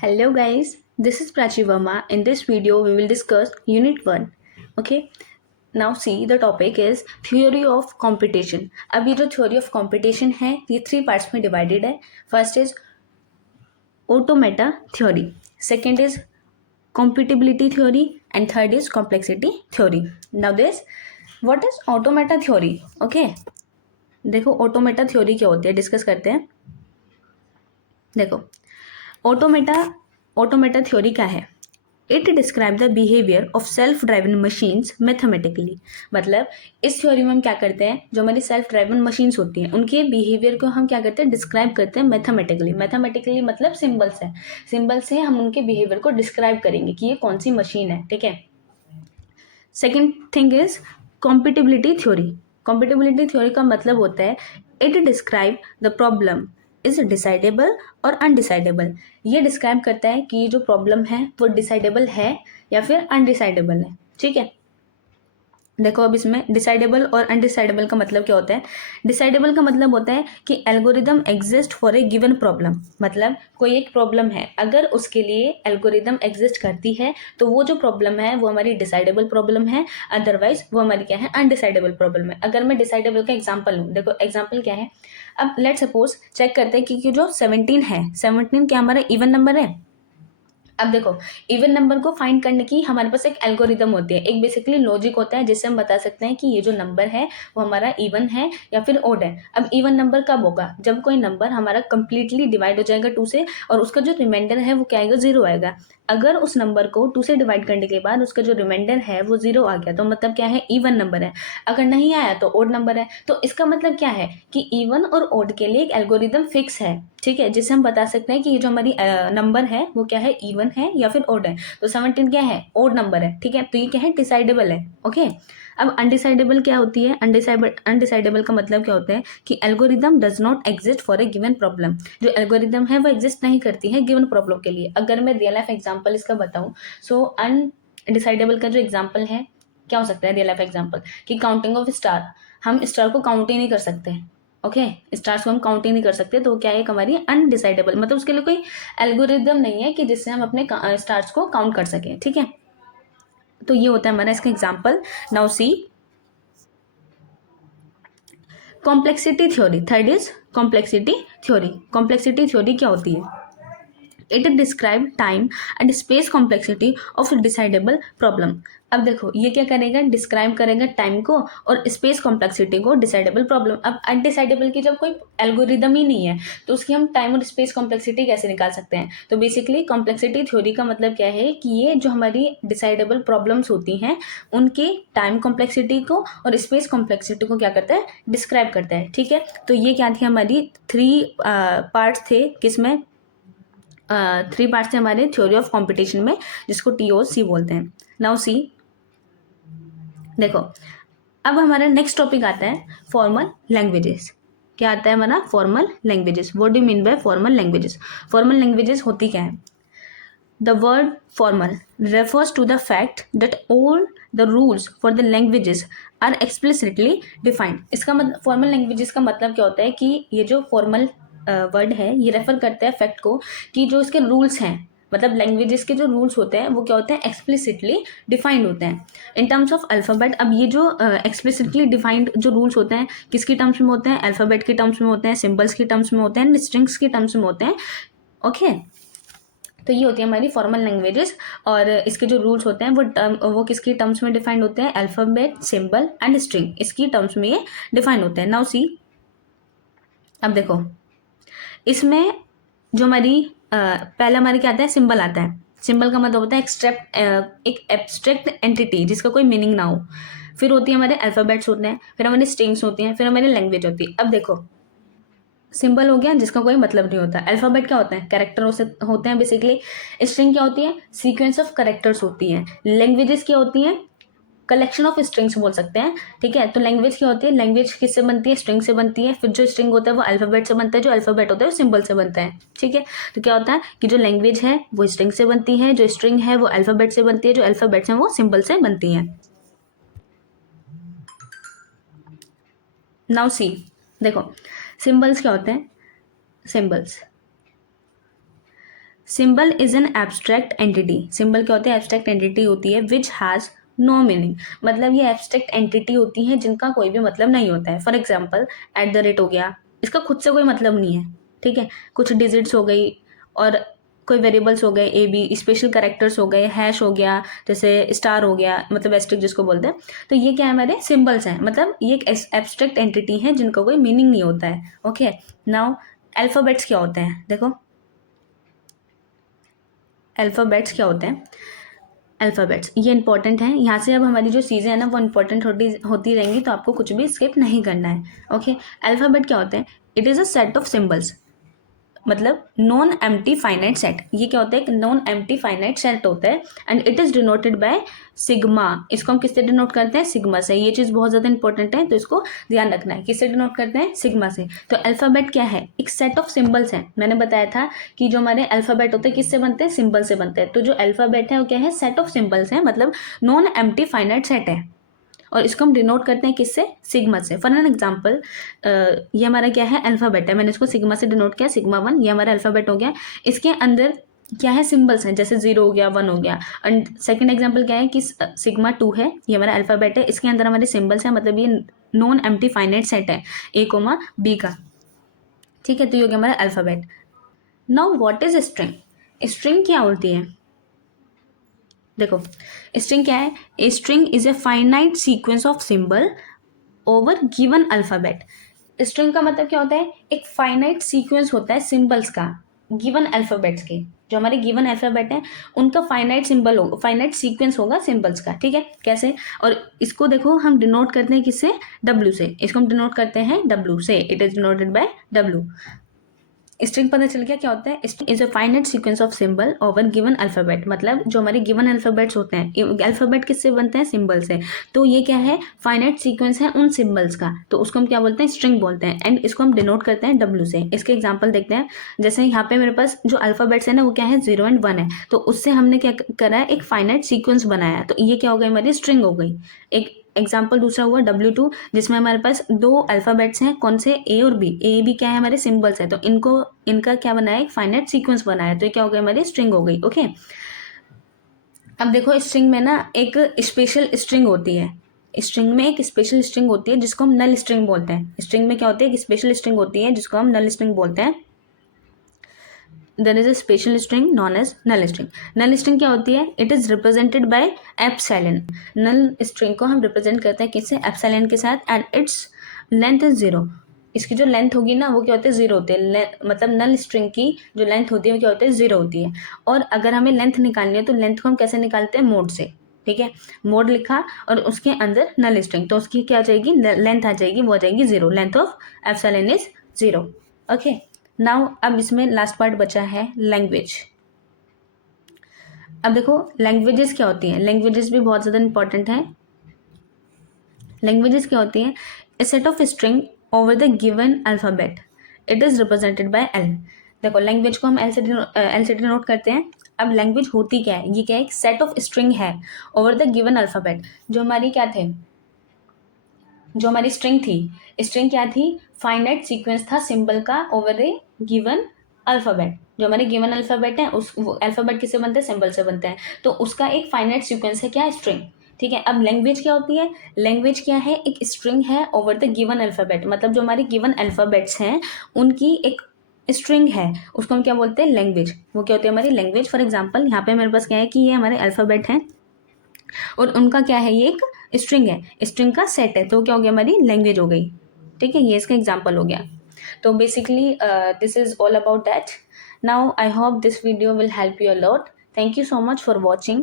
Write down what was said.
Hello guys, this is Prachi Verma. In this video, we will discuss Unit 1. Okay, now see the topic is Theory of Computation. अब ये जो Theory of Computation है ये 3 parts में divided है. First is Automata Theory, second is Computability Theory and third is Complexity Theory. Now this, what is Automata Theory? Okay, देखो Automata Theory क्या होती है डिस्कस करते हैं. देखो ऑटोमेटा थ्योरी क्या है. It describe the behaviour of self driven machines mathematically. मतलब इस थ्योरी में हम क्या करते हैं, जो हमारी सेल्फ ड्राइवन मशीन्स होती हैं उनके बिहेवियर को हम क्या करते हैं, डिस्क्राइब करते हैं मैथमेटिकली. मैथमेटिकली मतलब सिंबल्स है, सिंबल से हम उनके बिहेवियर को डिस्क्राइब करेंगे कि ये कौन सी मशीन है. ठीक है. Second thing is compatibility theory. Compatibility theory का मतलब होता है it describe the problem is decidable और अनडिसाइडेबल. ये डिस्क्राइब करता है कि ये जो प्रॉब्लम है वो डिसाइडेबल है या फिर अनडिसाइडेबल है. ठीक है. देखो अब इसमें डिसाइडेबल और अनडिसाइडेबल का मतलब क्या होता है. डिसाइडेबल का मतलब होता है कि algorithm exist for a given problem. मतलब कोई एक प्रॉब्लम है, अगर उसके लिए एल्गोरिदम एग्जिस्ट करती है तो वो जो प्रॉब्लम है वो हमारी डिसाइडेबल प्रॉब्लम है, अदरवाइज वो हमारी क्या है, अनडिसाइडेबल प्रॉब्लम है. अगर मैं डिसाइडेबल का एग्जाम्पल लूँ, देखो एग्जाम्पल क्या है. अब लेट सपोज चेक करते हैं कि जो 17 है, 17 क्या हमारा इवन नंबर है. अब देखो इवन नंबर को फाइंड करने की हमारे पास एक एल्गोरिदम होती है, एक बेसिकली लॉजिक होता है जिससे हम बता सकते हैं कि ये जो नंबर है वो हमारा इवन है या फिर ओड है. अब इवन नंबर कब होगा, जब कोई नंबर हमारा कंप्लीटली डिवाइड हो जाएगा 2 से और उसका जो रिमाइंडर है वो क्या आएगा, 0 आएगा. अगर उस नंबर को 2 से डिवाइड करने के बाद उसका जो रिमाइंडर है वो 0 आ गया तो मतलब क्या है, इवन नंबर है. अगर नहीं आया तो ओड नंबर है. तो इसका मतलब क्या है कि इवन और ओड के लिए एक एल्गोरिदम फिक्स है. ठीक है, जिससे हम बता सकते हैं कि ये जो हमारी नंबर है वो क्या है, इवन है या फिर ओड है. तो 17 क्या है, ओड नंबर है. ठीक है, तो ये क्या है, डिसाइडेबल है. ओके. अब अनडिसाइडेबल क्या होती है, अनडिसाइडेबल का मतलब क्या होता है कि algorithm does not exist for a given problem. जो एल्गोरिदम है वो एग्जिस्ट नहीं करती है गिवन प्रॉब्लम के लिए. अगर मैं रियल लाइफ एग्जाम्पल इसका बताऊं, सो अनडिसाइडेबल का जो एग्जाम्पल है क्या हो सकता है, रियल लाइफ एग्जाम्पल कि काउंटिंग ऑफ स्टार. हम स्टार को काउंट ही नहीं कर सकते. ओके, स्टार्स को हम काउंट ही नहीं कर सकते, तो क्या है, एक हमारी अनडिसाइडेबल, मतलब उसके लिए कोई एल्गोरिदम नहीं है कि जिससे हम अपने स्टार्स को काउंट कर सकें. ठीक है, तो ये होता है हमारा इसका example. Now see complexity theory. Third is complexity theory. Complexity theory क्या होती है, it describe time and space complexity of decidable problem. अब देखो ये क्या करेगा, डिस्क्राइब करेगा टाइम को और स्पेस कॉम्प्लेक्सिटी को डिसाइडेबल प्रॉब्लम. अब अनडिसाइडेबल की जब कोई एल्गोरिदम ही नहीं है तो उसकी हम टाइम और स्पेस कॉम्प्लेक्सिटी कैसे निकाल सकते हैं. तो बेसिकली कॉम्प्लेक्सिटी थ्योरी का मतलब क्या है कि ये जो हमारी डिसाइडेबल प्रॉब्लम्स होती हैं उनकी टाइम कॉम्प्लेक्सिटी को और स्पेस कॉम्प्लेक्सिटी को क्या करता है, डिस्क्राइब करता है. ठीक है, तो ये क्या थी, हमारी 3 पार्ट्स थे. किसमें, 3 पार्ट्स थे हमारे थ्योरी ऑफ कॉम्पिटिशन में, जिसको TOC बोलते हैं. नाउ सी देखो अब हमारा नेक्स्ट टॉपिक आता है फॉर्मल लैंग्वेजेस. क्या आता है हमारा, formal languages. What do mean by formal languages. Formal languages होती क्या है. The word formal refers to the fact that all the rules for the languages are explicitly defined. इसका मतलब फॉर्मल लैंग्वेजेस का मतलब क्या होता है कि ये जो फॉर्मल वर्ड है ये रेफर करता है फैक्ट को कि जो इसके रूल्स हैं, मतलब लैंग्वेजेस के जो रूल्स होते हैं वो क्या होते हैं, एक्सप्लिसिटली डिफाइंड होते हैं इन टर्म्स ऑफ अल्फ़ाबेट. अब ये जो एक्सप्लिसिटली डिफाइंड जो रूल्स होते हैं किसकी टर्म्स में होते हैं, अल्फ़ाबेट की टर्म्स में होते हैं, सिंबल्स की टर्म्स में होते हैं, स्ट्रिंग्स की टर्म्स में होते हैं. ओके, तो ये होती है हमारी फॉर्मल लैंग्वेजेस. और इसके जो रूल्स होते हैं वो किसकी टर्म्स में डिफाइंड होते हैं, अल्फ़ाबेट, सिंबल एंड स्ट्रिंग, इसकी टर्म्स में ये डिफाइंड होते हैं. नाउ सी अब देखो इसमें जो हमारी पहला हमारे क्या आता है, सिंबल आता है. सिंबल का मतलब होता है एक एब्स्ट्रैक्ट एंटिटी जिसका कोई मीनिंग ना हो. फिर होती है हमारे अल्फ़ाबेट्स होते हैं, फिर हमारी स्ट्रिंग्स होती हैं, फिर हमारी लैंग्वेज होती है. अब देखो सिंबल हो गया जिसका कोई मतलब नहीं होता. अल्फ़ाबेट क्या होता है, कैरेक्टर होते हैं बेसिकली. स्ट्रिंग क्या होती है, सीक्वेंस ऑफ कैरेक्टर्स होती हैं. लैंग्वेजेस क्या होती हैं, कलेक्शन ऑफ स्ट्रिंग्स बोल सकते हैं. ठीक है, तो लैंग्वेज क्या होती है, लैंग्वेज किससे बनती है, स्ट्रिंग से बनती है. फिर जो स्ट्रिंग होता है वो अल्फ़ाबेट से बनता है, जो अल्फ़ाबेट होता है वो सिंबल से बनता है. ठीक है, तो क्या होता है कि जो लैंग्वेज है वो स्ट्रिंग से बनती है, जो स्ट्रिंग है वो अल्फ़ाबेट से बनती है, जो अल्फ़ाबेट्स हैं वो सिंबल से बनती हैं. नाउ सी देखो सिंबल्स क्या होते हैं. Symbols symbol is an abstract entity. Symbol क्या होता है? एब्स्ट्रैक्ट एंटिटी होती है विच हैज़ नो मीनिंग। मतलब ये एब्स्ट्रैक्ट एंटिटी होती है जिनका कोई भी मतलब नहीं होता है। For example at the rate हो गया, इसका खुद से कोई मतलब नहीं है, ठीक है। कुछ डिजिट्स हो गई और कोई वेरिएबल्स हो गए, ए बी, स्पेशल कैरेक्टर्स हो गए, हैश हो गया, जैसे स्टार हो गया, मतलब एस्ट्रिक जिसको बोलते हैं। तो ये क्या है? हमारे सिंबल्स हैं, मतलब ये एक एब्स्ट्रैक्ट एंटिटी है जिनका कोई मीनिंग नहीं होता है। ओके, नाउ अल्फाबेट्स क्या होते हैं? देखो अल्फ़ाबेट्स क्या होते हैं? अल्फ़ाबेट्स ये इंपॉर्टेंट हैं। यहाँ से अब हमारी जो चीज़ें हैं ना वो इंपॉर्टेंट होती होती रहेंगी, तो आपको कुछ भी स्किप नहीं करना है। ओके, अल्फ़ाबेट क्या होते हैं? It is a set of symbols, मतलब नॉन एम्प्टी फाइनाइट सेट। ये क्या होता है? एक नॉन एम्प्टी फाइनाइट सेट होता है and it is denoted by sigma. इसको हम किससे डिनोट करते हैं? सिग्मा से। ये चीज़ बहुत ज़्यादा इंपॉर्टेंट है, तो इसको ध्यान रखना है। किससे डिनोट करते हैं? सिग्मा से। तो अल्फ़ाबेट क्या है? एक सेट ऑफ सिंबल्स हैं। मैंने बताया था कि जो हमारे अल्फ़ाबेट होते हैं किससे बनते हैं? सिंबल से बनते हैं। तो जो अल्फ़ाबेट है वो क्या है? सेट ऑफ सिंबल्स हैं, मतलब नॉन एम्प्टी फाइनाइट सेट है। और इसको हम डिनोट करते हैं किससे? सिग्मा से। फॉर एन एग्जाम्पल, ये हमारा क्या है? अल्फ़ाबेट है। मैंने इसको सिग्मा से डिनोट किया, सिग्मा 1। ये हमारा अल्फ़ाबेट हो गया। इसके अंदर क्या है? सिंबल्स हैं, जैसे 0 हो गया, 1 हो गया। एंड सेकंड एग्जाम्पल क्या है कि सिग्मा 2 है, ये हमारा अल्फ़ाबेट है। इसके अंदर हमारे सिंबल्स हैं, मतलब ये नॉन एम्प्टी फाइनाइट सेट है ए कोमा बी का, ठीक है। तो ये हो गया हमारा alphabet. Now what is string? String क्या होती है? देखो स्ट्रिंग क्या है? A string is a finite sequence of symbol over given alphabet. String का मतलब क्या होता है? एक फाइनाइट सीक्वेंस होता है सिंबल्स का गिवन अल्फ़ाबेट्स के। जो हमारे गिवन अल्फ़ाबेट हैं उनका फाइनाइट सिंबल होगा, फाइनाइट सीक्वेंस होगा सिंबल्स का, ठीक है। कैसे? और इसको देखो हम डिनोट करते हैं किससे? डब्ल्यू से। इसको हम डिनोट करते हैं डब्ल्यू से। It is denoted by W. String पता चल गया क्या होता है? String is a finite sequence of symbol over given alphabet. मतलब जो हमारे गिवन अल्फ़ाबेट्स होते हैं, अल्फ़ाबेट किससे बनते हैं? सिंबल से। तो ये क्या है? फाइनाइट सीक्वेंस है उन सिंबल्स का, तो उसको हम क्या बोलते हैं? स्ट्रिंग बोलते हैं। एंड इसको हम डिनोट करते हैं डब्ल्यू से। इसके एग्जाम्पल देखते हैं। जैसे यहाँ पे मेरे पास जो अल्फ़ाबेट्स है ना वो क्या है? 0 एंड 1 है। तो उससे हमने क्या करा है? एक फाइनाइट सीक्वेंस बनाया। तो ये क्या हो गई? हमारी स्ट्रिंग हो गई। एक एग्जाम्पल दूसरा हुआ W2, जिसमें हमारे पास दो अल्फ़ाबेट्स हैं। कौन से? ए और बी। ए बी क्या है? हमारे सिंबल्स है। तो इनका क्या बनाया? एक फाइनाइट सीक्वेंस बनाया। तो ये क्या हो गया? हमारी स्ट्रिंग हो गई। ओके, अब देखो स्ट्रिंग में ना एक स्पेशल स्ट्रिंग होती है। स्ट्रिंग में एक स्पेशल स्ट्रिंग होती है जिसको हम नल स्ट्रिंग बोलते हैं। स्ट्रिंग में क्या होती है? एक स्पेशल स्ट्रिंग होती है जिसको हम नल स्ट्रिंग बोलते हैं। There is a special string known as null string. Null string क्या होती है? It is represented by epsilon. नल स्ट्रिंग को हम रिप्रेजेंट करते हैं किससे? एप्सिलॉन के साथ। And its length is 0। इसकी जो लेंथ होगी ना वो क्या होती है? 0 होती है। मतलब नल स्ट्रिंग की जो लेंथ होती है वो क्या होती है? 0 होती है। और अगर हमें लेंथ निकालनी है तो लेंथ को हम कैसे निकालते हैं? मोड से, ठीक है। मोड लिखा और उसके अंदर नल स्ट्रिंग, तो उसकी क्या आ जाएगी? लेंथ आ जाएगी, वो आ जाएगी 0। Length of epsilon is 0। Okay, now अब इसमें लास्ट पार्ट बचा है लैंग्वेज। अब देखो लैंग्वेजेस क्या होती हैं? लैंग्वेजेस भी बहुत ज़्यादा इंपॉर्टेंट है। लैंग्वेजेस क्या होती हैं? A set of string over the given alphabet. It is represented by L. देखो लैंग्वेज को हम एल से डिनोट करते हैं। अब लैंग्वेज होती क्या है? ये क्या है? एक सेट ऑफ स्ट्रिंग है ओवर द गिवन अल्फ़ाबेट। जो हमारी क्या थे? जो हमारी स्ट्रिंग थी, स्ट्रिंग क्या थी? फाइनाइट सीक्वेंस था सिंबल का ओवर ए गिवन अल्फ़ाबेट। जो हमारे गिवन अल्फ़ाबेट है उस अल्फ़ाबेट किससे बनते हैं? सिंबल से बनते हैं। तो उसका एक फाइनाइट सीक्वेंस है क्या? स्ट्रिंग, ठीक है। अब लैंग्वेज क्या होती है? लैंग्वेज क्या है? एक स्ट्रिंग है ओवर द गिवन अल्फ़ाबेट। मतलब जो हमारे गिवन अल्फ़ाबेट्स हैं उनकी एक स्ट्रिंग है, उसको हम क्या बोलते हैं? लैंग्वेज। वो क्या होती है? हमारी लैंग्वेज। फॉर एग्जाम्पल यहाँ पे मेरे पास क्या है कि ये हमारे अल्फ़ाबेट हैं और उनका क्या है? ये एक स्ट्रिंग है, स्ट्रिंग का सेट है। तो क्या हो गया? हमारी लैंग्वेज हो गई, ठीक है। ये इसका एग्जाम्पल हो गया। तो basically this is all about that. Now I hope this video will help you a lot. Thank you so much for watching.